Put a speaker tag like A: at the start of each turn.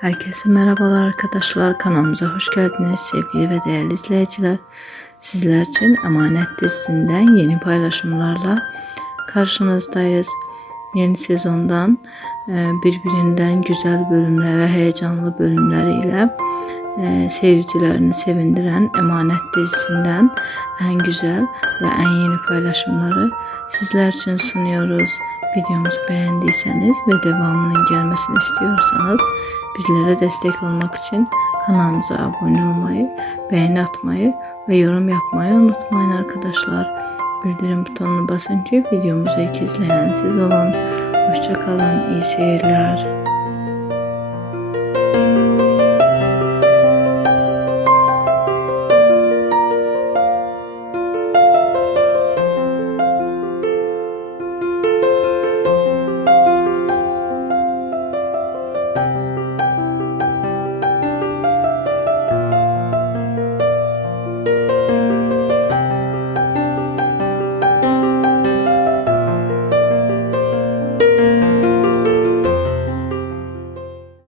A: Herkese merhabalar arkadaşlar. Kanalımıza hoş geldiniz sevgili ve değerli izleyiciler. Sizler için Emanet dizisinden yeni paylaşımlarla karşınızdayız. Yeni sezondan e, birbirinden güzel bölümler ve heyecanlı bölümleriyle e, seyircilerini sevindiren Emanet dizisinden en güzel ve en yeni paylaşımları sizler için sunuyoruz. Videomuzu beğendiyseniz ve devamının gelmesini istiyorsanız bizlere destek olmak için kanalımıza abone olmayı, beğeni atmayı ve yorum yapmayı unutmayın arkadaşlar. Bildirim butonuna basınca videomuzu ilk izleyen siz olun. Hoşçakalın, iyi seyirler.